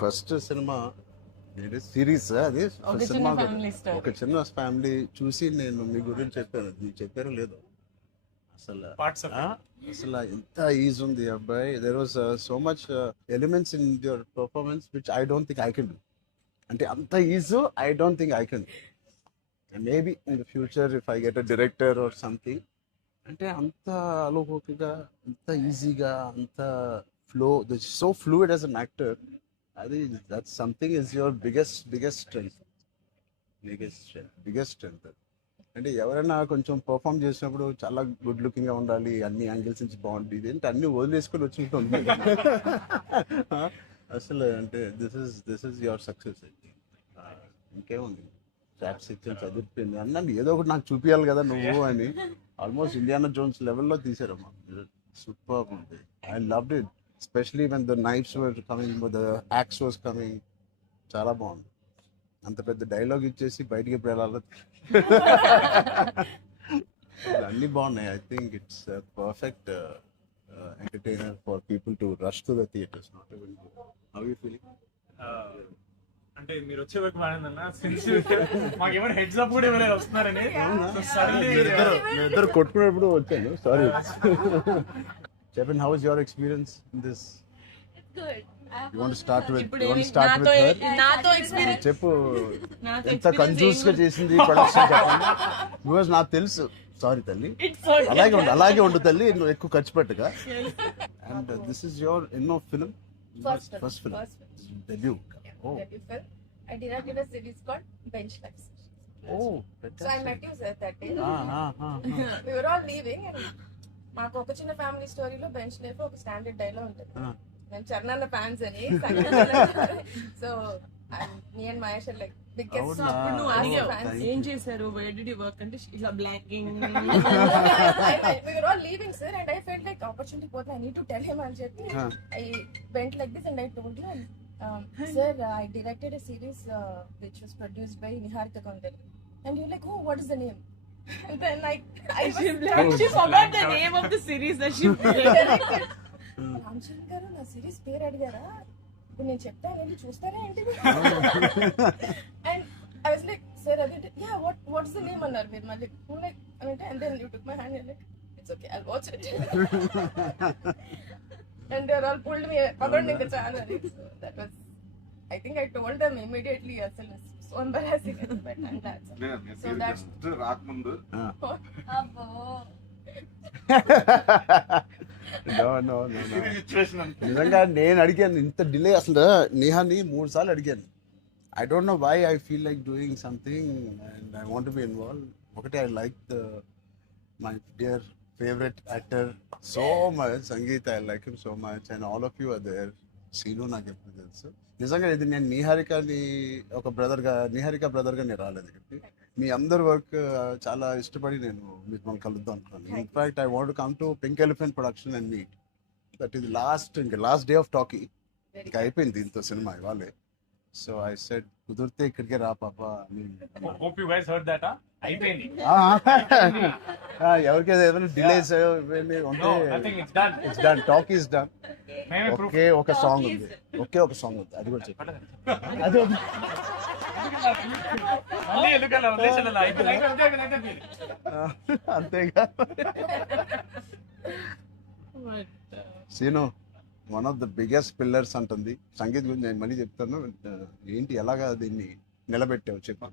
First cinema series అది cinema ఒక చిన్న ఫ్యామిలీ చూసి నేను మీ గురించి చెప్పాను, మీకు చెప్పారో లేదో అసలు అసలు ఎంత ఈజ్ ఉంది అబ్బాయి. There was so much elements in your performance which I don't think I can do. అంటే అంత ease I don't think I can do. Maybe in the future if I get a director or something, అంటే అంత అలోకిగా అంత ఈజీగా అంత flow, so fluid as an actor. అది that something is your biggest strength. Biggest strength. అంటే ఎవరైనా కొంచెం పర్ఫామ్ చేసినప్పుడు చాలా గుడ్ లుకింగ్ గా ఉండాలి, అన్ని యాంగిల్స్ నుంచి బాగుంటుంది అంటే అన్ని వదిలేసుకొని వచ్చినట్టు అసలు. అంటే దిస్ ఇస్ యువర్ సక్సెస్. ఇంకేముంది, చాప్స్ ఇచ్చాను, చదివిపోయింది అన్నాను, ఏదో ఒకటి నాకు చూపించాలి కదా నువ్వు అని. ఆల్మోస్ట్ ఇండియానా జోన్స్ లెవెల్లో తీసారమ్మా. సూపర్ ఉంది. I loved it, especially when the knives were coming, the axe was coming. చాలా బాగుంది. అంత పెద్ద డైలాగ్ ఇచ్చేసి బయటికి ఎప్పుడు వెళ్ళాలి. అన్ని బాగున్నాయి. I think it's perfect entertainer for people to rush to the theatres. Not even how you feeling? అంటే మీరు వచ్చే వరకు బాగుందన్న, సిన్స్ మాకేమైనా హెడ్స్ అప్ కూడా ఇవ్వలేదు వస్తున్నారని. ఇద్దరు కొట్టుకున్నప్పుడు వచ్చాను, సారీ. చెప్పండి, how is your experience in this? You want to start with her? నాతో ఎక్స్పీరియన్స్ చెప్పు, ఎంత కన్ఫ్యూజ్ గా చేసింది ప్రొడక్షన్ చెప్పండి. బికాజ్ నాకు తెలుసు. సారీ తల్లి, అలాగే ఉండు తల్లి, నువ్వు ఎక్కువ ఖర్చు పెట్టగా. అండ్ దిస్ ఇస్ యువర్ ఎన్నో film? First film, debut. Debut film. I directed a series called Bench Life. Oh, So I met you sir that day. We were all leaving and మాకు ఒక చిన్న ఫ్యామిలీ స్టోరీలో bench life ఒక standard dialogue ఉంటుంది. నేను Charan fans అని. So me and Mahesh like biggest. అప్పుడు నువ్వు అడిగావు ఏం చేశారు, వేర్ డిడ్ యు వర్క్ అంటే ఇలా blocking. We were all leaving sir and I felt like opportunity పోతే I need to tell him అని చెప్పి I went like this and I told you, sir, I directed a series which was produced by Niharika Kondal. And you're like, oh, what is the name? And then she forgot the name of the series that she directed. Ramachandra గారు నా series పేరు అడిగారా, ఇప్పుడు నేను చెప్తాను వెళ్ళి చూస్తారా ఏంటి? And I was like, sir అది యా వాట్స్ ద నేమ్ అన్నారు మీరు మళ్ళీ లైక్ అంటే. And then you took my hand like it's okay I'll watch it. And they are all pulled me పగొండి ఇంకా చాలా. That was I think I told them immediately. అసలు so embarrassing but and that's so that's రాకముందు అబ్బో. నిజంగా నేను అడిగాను ఇంత డిలే. అసలు నేహాని 3 సార్లు అడిగాను. I don't know why I feel like doing something and I want be involve. ఒకటి, I like my dear favourite actor so much, Sangeet. I like him so much and all of you are there. Seenu నాకు ఎప్పుడు తెలుసు. నిజంగా ఇది నేను నిహారిక బ్రదర్గా నేను రాలేదు ఇక్కడికి. మీ అందరి వర్క్ చాలా ఇష్టపడి నేను మిమ్మల్ని కలుద్దాం అనుకున్నాను. In fact I want come to pink elephant production and meet. That is last day of talkie. ఇంకా అయిపోయింది దీంతో సినిమా ఇవాళే. సో ఐ సెడ్ కుదిరితే ఇక్కడికే రా పాప. Hope you guys heard that. అయిపోయింది. ఎవరికైనా ఏదైనా డిలేస్ ఉంటే it's done. Talk is done. ఒక సాంగ్ ఉంది, ఒక సాంగ్ ఉంది, అది కూడా చెప్పండి. అది అంతేగా. Scene one of the biggest pillars అంటుంది. సంగీత్ గురించి నేను మళ్ళీ చెప్తాను. ఏంటి ఎలాగా దీన్ని నిలబెట్టావు చెప్పు.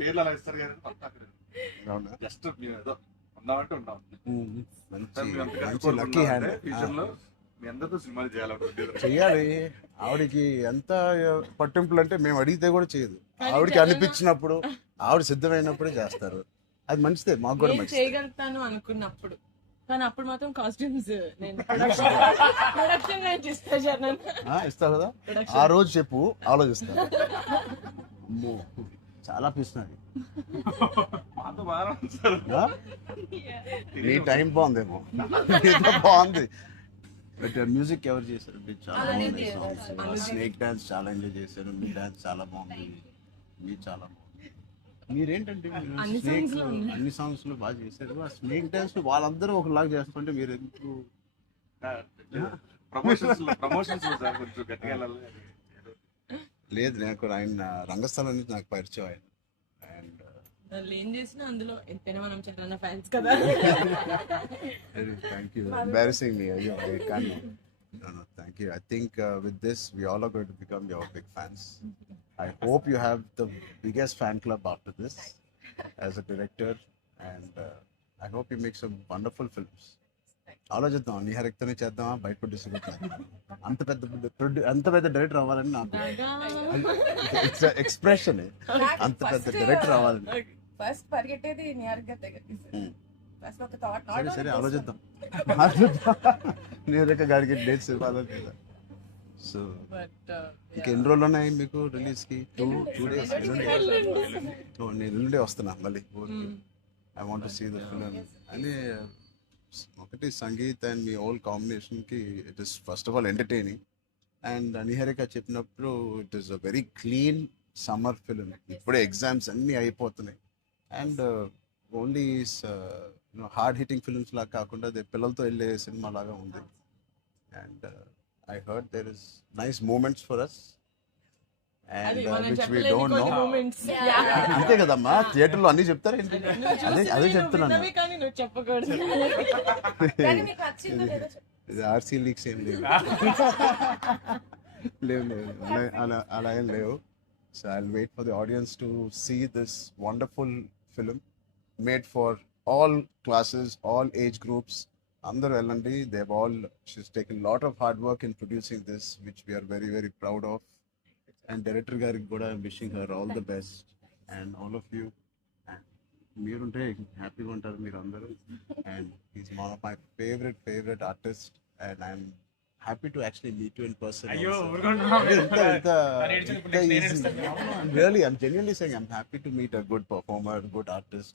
పేర్లు అలా ఇస్తారు కదా, జస్ట్ ఉన్నామంటే ఉన్నాం. మంచి లక్కీ హ్యాండ్. మీ అందరితో సినిమాలు చెయ్యాలి. ఆవిడకి ఎంత పట్టింపులు అంటే మేము అడిగితే కూడా చేయదు. ఆవిడకి అనిపించినప్పుడు, ఆవిడ సిద్ధమైనప్పుడే చేస్తారు. అది మంచిదే, మాకు కూడా మంచిది. చేయగలుగుతాను అనుకున్నప్పుడు, కానీ అప్పుడు మాత్రం కాస్ట్యూమ్స్ నేను ప్రొడక్షన్ ఇస్తావు కదా. ఆ రోజు చెప్పు, ఆలోచిస్తా. అమ్మో చాలా పిస్తున్నది. నీ టైం బాగుందేమో, బాగుంది. బట్ మ్యూజిక్ ఎవరు చేశారు? చాలా బాగుంది సాంగ్స్. స్నేక్ డాన్స్ చాలా ఎంజాయ్ చేశారు. మీ డాన్స్ చాలా బాగుంది. మీ చాలా బాగుంది. మీరేంటంటే స్నేక్ అన్ని సాంగ్స్ లో బాగా చేశారు. ఆ స్నేక్ డాన్స్ వాళ్ళందరూ ఒకలాగా చేస్తుంటే మీరు ఎందుకు ప్రమోషన్స్ సార్ కొంచెం గట్టిగా వెళ్ళాలి. లేదు నాకు ఆయన రంగస్థలం నుంచి నాకు పరిచయం ఆయన. అండ్ వాళ్ళు ఏం చేసినా అందులో ఎంతైనా మనం చరణ్ ఫ్యాన్స్ కదా. థ్యాంక్ యూ, ఎంబారసింగ్ మీ. అయ్యో కానీ no, thank you. I think with this we all are going to become your big fans. I hope you have the biggest fan club after this as a director, and I hope you make some wonderful films. ఆలోచిద్దాం, నిహారికతోనే చేద్దామా, బయట distribute అంత పెద్ద director అవ్వాలని నాకు expression. అంత పెద్ద director అవ్వాలని ఫస్ట్ పరిగెట్టేది నిహారిక దగ్గరికి. ఫస్ట్ ఒక థాట్ సరే సరే ఆలోచిద్దాం. నిహారిక గారికి డేట్స్ ఇవ్వాలని కదా. సో బట్ ఇంకెన్ని రోజులు ఉన్నాయి మీకు రిలీజ్ కి? Two days. నేను ఎల్లుండే వస్తున్నా మళ్ళీ. I want to see the film. అని ఒకటి సంగీత్ అండ్ మీ ఓల్ కాంబినేషన్ కి it is first of all entertaining. And Niharika చెప్పినప్పుడు it is a very clean summer film. ఇప్పుడే ఎగ్జామ్స్ అన్నీ అయిపోతున్నాయి. And only hard hitting films లాగా కాకుండా అది పిల్లలతో వెళ్ళే సినిమా లాగా ఉంది. And I heard there is nice moments for us అది అండ్ మనం విచ్ వీ చెప్పలేని డోంట్ కొన్ని నో. మూమెంట్స్. అంతే కదమ్మా, థియేటర్లో అన్ని చెప్తారు ఏంటి? అదే చెప్తున్నాను. కానీ నువ్వు చెప్పకూడదు. కానీ మీకు నచ్చిందో లేదో చెప్పు. ఇది ఆర్సీ లీక్స్ ఏం లేవు. లేవు అలా ఏం లేవు. So I will wait for the audience to see this wonderful film made for all classes, all age groups. అందరూ వెళ్ళండి. They all she's taken lot of hard work in producing this, which we're very very proud of. And director గారికి కూడా wishing her all the best and all of you. మీరుంటే హ్యాపీగా ఉంటారు మీరు అందరూ. And is one of my favourite artist and I'm happy to actually meet you in person. అయ్యో Really, I'm genuinely saying I'm happy to meet a good performer, good artist,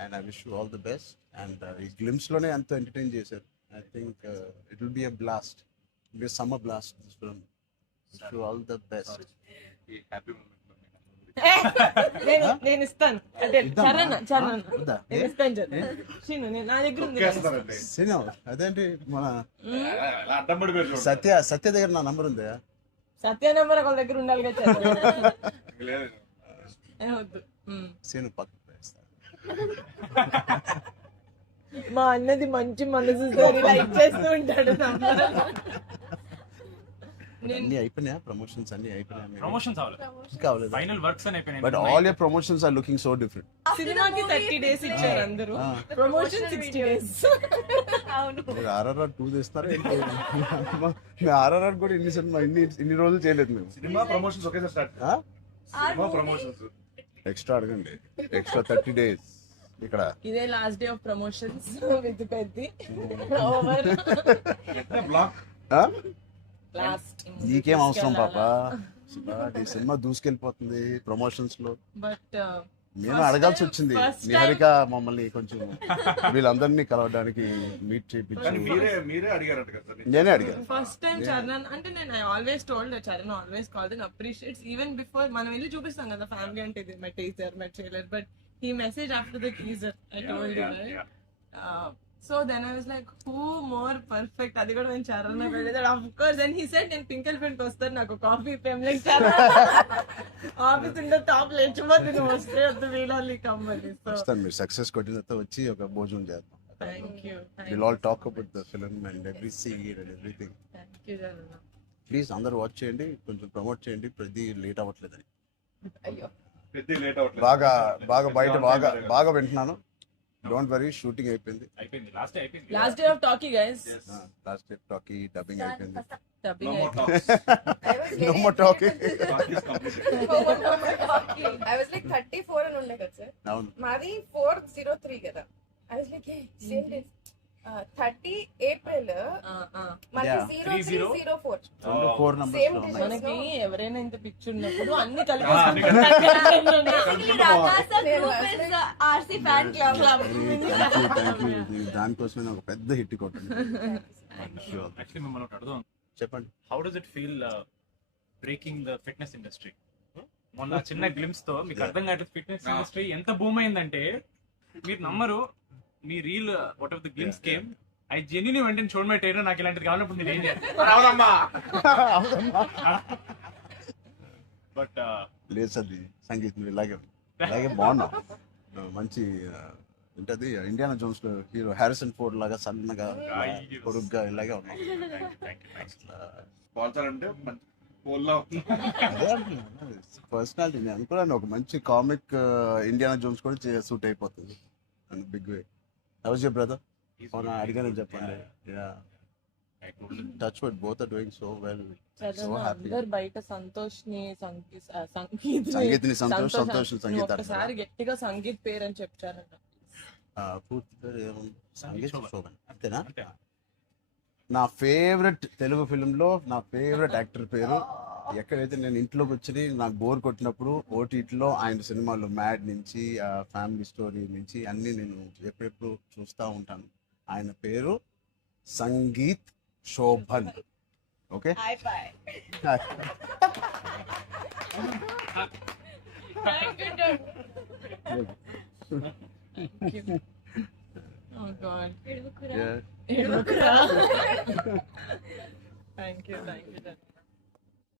and I wish you all the best. And ఈ glimpse లోనే అంత entertain చేశారు. I think it will be a blast. It will be a summer blast, this film. Wish you all the best. ఈ happy moment నేను ఇస్తాను. అంటే చరణ్ వద్దా? నేను ఇస్తాను చరణ్. శ్రీను, నా దగ్గర ఉంది కదా. సినిమా అదేంటి మన అడ్డం పడిపోయారు. సత్య దగ్గర నా నంబర్ ఉందా? సత్య నెంబర్ ఒకళ్ళ దగ్గర ఉండాలి కదా చరణ్. లేదు వద్దు. సీను పక్కన వేస్తా. మా అన్నది మంచి మనసు సార్, లైక్ చేస్తూ ఉంటాడు. అన్ని అయిపోయినాయా? ప్రమోషన్స్ అన్ని అయిపోయినాయా? ప్రమోషన్స్ అవ్వాలి, కావలేదు. ఫైనల్ వర్క్స్ అని అయిపోయినాయి. But all your promotions are looking so different. సినిమాకి 30 days ఇచ్చారు అందరూ, ప్రమోషన్ 60 days. అవును. మీరు RRR 2 చేస్తారా ఏంటి? మేము RRR కూడా ఇన్ని రోజులు చేయలేదు మేము. సినిమా ప్రమోషన్స్ ఒకేసారి స్టార్ట్. సినిమా ప్రమోషన్స్ ఎక్స్ట్రా అడగండి, ఎక్స్ట్రా 30 days ఇక్కడ. ఇదే last day of promotions with Peddi over block. Last. నీకేం అవసరం పాప, ఈ సినిమా దూసుకెళ్ళిపోతుంది ప్రమోషన్స్ లో. బట్ నేను అడగాల్సి వచ్చింది. నిహారిక మమ్మల్ని కొంచెం వీళ్ళందరినీ కలవడానికి మీట్ కానీ చేయించి మీరే అడిగారంట కదా సార్. నేనే అడిగాను. ఫస్ట్ టైం చరణ్ అంటే నేను I always told Charan always called and appreciates even before మనం వెళ్ళి చూపిస్తాం కదా ఫ్యామిలీ అంటే ఇది my teaser my trailer, but he messaged after the teaser. I told you, right? So then I was like, who more perfect? అది కూడా నేను చరణ్ వెళ్ళేది. Of course, and he said నేను పింకల్ పెయింట్ వస్తాను, నాకు కాఫీ ఫేమ్లీ చరణ్ ఆఫీస్ ఉండే టాప్ లేచిపోతే నువ్వు వస్తే వద్దు వీళ్ళని కమ్మని. సో వస్తాను, మీరు సక్సెస్ కొట్టిన తర్వాత వచ్చి ఒక భోజనం చేద్దాం. Thank you. We'll all talk about the film and every scene and everything. Thank you Charan. Please అందరూ వాచ్ చేయండి, కొంచెం ప్రమోట్ చేయండి. ప్రతి లేట్ అవ్వట్లేదని అయ్యో పెద్ద లేట్ అవ్వట్లేదు. బాగా బయట బాగా వింటున్నాను. డోంట్ వరీ, షూటింగ్ అయిపోయింది. అయిపోయింది, లాస్ట్ డే అయిపోయింది. Last day of talkie guys. Last day talkie dubbing అయిపోయింది. డబ్బింగ్ No more అయిపోయింది. talks. I was No very more talking. Talk is completed. I was like 34 అని ఉండే కదా సార్. అవును. మాది 403 కదా. I was like same day 30 April మనకి Yeah. 0304 4 numbers Same లో day. ఉన్నాయి. మనకి ఎవరైనా ఇంత పిక్చర్ ఉన్నప్పుడు అన్ని అన్ని Thank you. దానికోసమే నాకు పెద్ద హిట్ కొట్టండి. యాక్చువల్లీ మిమ్మల్ని ఒకటి అడుగుదాం. చెప్పండి. How does it feel breaking the fitness industry? మొన్న చిన్న గ్లిమ్స్ తో మీకు అర్థం కావట్లేదు ఫిట్నెస్ ఇండస్ట్రీ ఎంత బూమ్ అయిందంటే మీరు నమ్మరు. మీ reel what of the glimpse came I genuinely వెంటనే చూడమే ట్రైలర్ నాకు ఇలాంటిది కావాలన్నప్పుడు నేను ఏం చేయాలి బట్ లేదు సది సంగీత్ నువ్వు ఇలాగే బాగున్నావు మంచి ఏంటది ఇండియానా జోన్స్ లో హీరో హ్యారిసన్ ఫోర్డ్ లాగా సన్నగా పొడుగ్గా ఇలాగే ఉన్నావు. స్పాన్సర్ అంటే మంచి పోల్లో అదే పర్సనాలిటీ నేను అనుకున్నాను ఒక మంచి కామిక్ ఇండియానా జోన్స్ కూడా సూట్ అయిపోతుంది big way. How's your brother? అవునా అడిగానని చెప్పండి. Touch wood both are doing so well. So happy. అందరు బయట సంతోష్ ని సంగీత్ని సంతోష్ సంగీత ఒకసారి గట్టిగా సంగీత్ పేరు అని చెప్తారంట. పూర్తి పేరు ఏముంది? సంగీత్ శోభన్ అంతేనా? నా ఫేవరెట్ తెలుగు ఫిల్మ్లో నా ఫేవరెట్ యాక్టర్ పేరు. ఎక్కడైతే నేను ఇంట్లోకి వచ్చి నాకు బోర్ కొట్టినప్పుడు ఓటీటీలో ఆయన సినిమాలు మ్యాడ్ నుంచి ఫ్యామిలీ స్టోరీ నుంచి అన్నీ నేను ఎప్పుడెప్పుడు చూస్తూ ఉంటాను. ఆయన పేరు Sangeeth Shobhan. Okay Oh God. Yeah. Thank you.